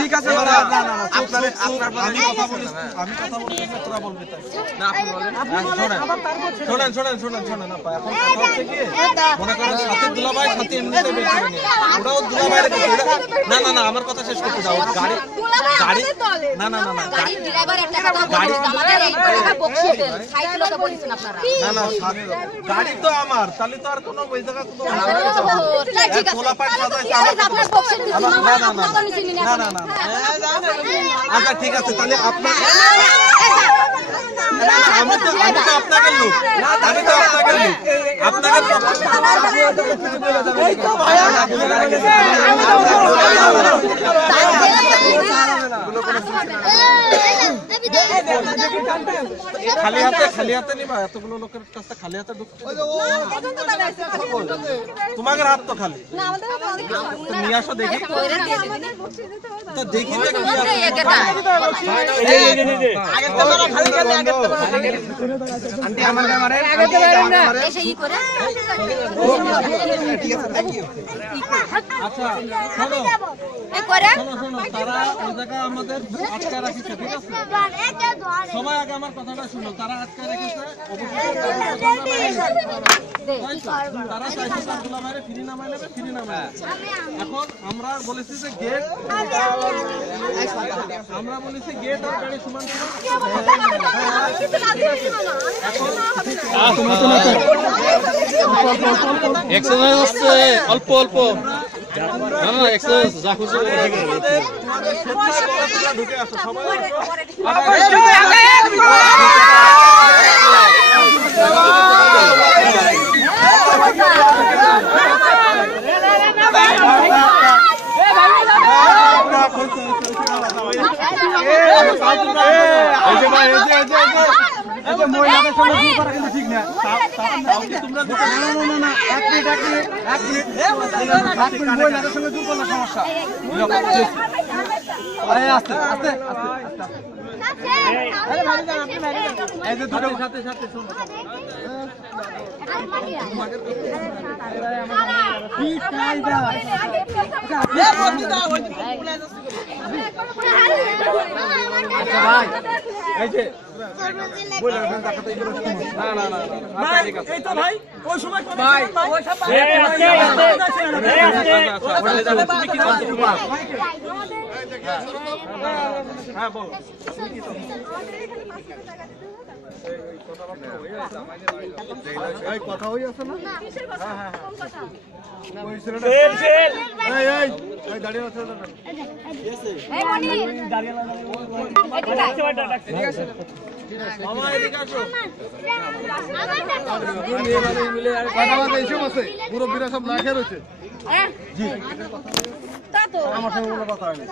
ঠিক আছে আমি কথা বলছি তোরা বলবি তাই না শোনেন এখন কথা হচ্ছে কি মনে করেন সাথে দুলাভাই সাথে এমনিতে বেশি ওটাও দুলাভাইয়ের না আমার কথা শেষ করতে দাও গাড়ি না গাড়ি ড্রাইভার একটা কথা বলছে আমাদের এই টাকা বকশিশ দেন 60 লোকে বলেছেন আপনারা না গাড়ি তো আমার তাহলে তো আর কোনো ওই জায়গা কোনো ঠিক আছে গোলাপাট সাজাইছে আপনার বকশিশ দিছেন না আচ্ছা ঠিক আছে তাহলে আপনার আমি তো আপনাকে লোক আপনাকে এই তো ভাই খালি হাতে নিবা এতগুলো লোকের কাছে খালি হাতে ঢুকতে তোমাদের হাত তো খালি নিয়ে আসো দেখি তো দেখি আন্টি আমার মারে এসে ই করে ঠিক আছে থ্যাংক ইউ আচ্ছা শোনো শোনো তারা ওই জায়গা আমাদের আটকে রাখিছে ঠিক আছে সবাই আগে আমার কথাটা শুনো তারা আটকে রেখেছে তারা চাইছে তাগুলা মারে ফ্রি নামাই নেবে এখন আমরা বলেছি যে গেট আর গাড়ি সমান এক্সারসাইজ হচ্ছে অল্প না এক্সারসাইজ যা খুশি ঢুকে আসো সবাই মহিলাদের সঙ্গে দূর করা কিন্তু ঠিক না তোমরা না 1 মিনিট মহিলাদের সঙ্গে দূর করলে সমস্যা আস্তে এই যে দুটো সাথে শোনো এই যে হ্যাঁ বলো কথা হয়ে আছে না দাঁড়িয়ে আছে মুরব্বীরা সব না খেয়ে রয়েছে জি আমার সঙ্গে কোনো কথা হয়নি।